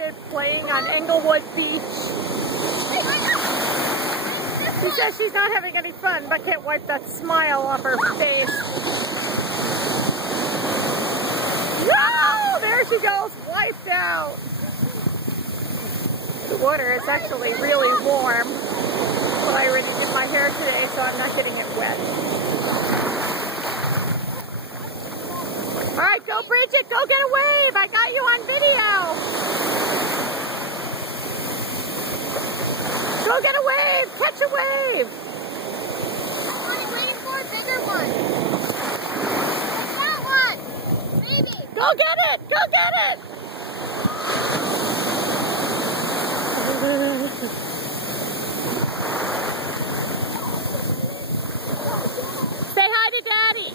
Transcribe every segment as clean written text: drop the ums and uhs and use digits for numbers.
afternoon playing on Englewood Beach. She says she's not having any fun, but can't wipe that smile off her face. No! There she goes, wiped out. The water is actually really warm. But I already did my hair today, so I'm not getting it wet. All right, go Bridget, go get a wave. I got you on video. Go get a wave, catch a wave. I'm waiting for a bigger one. That one, maybe. Go get it, go get it. Say hi to Daddy.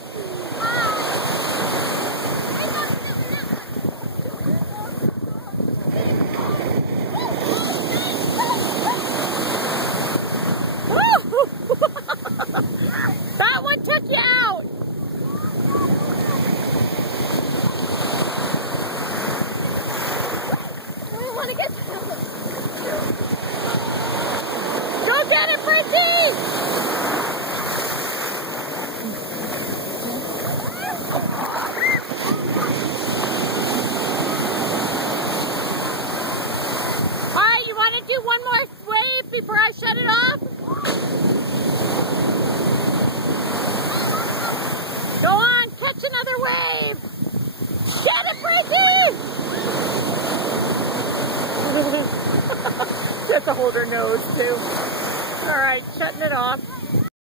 That one took you out. I want to get Go get it, Bridgie. All right, you want to do one more wave before I shut it off? Go on, catch another wave. Get it, Bridgie! She has to hold her nose, too. All right, shutting it off.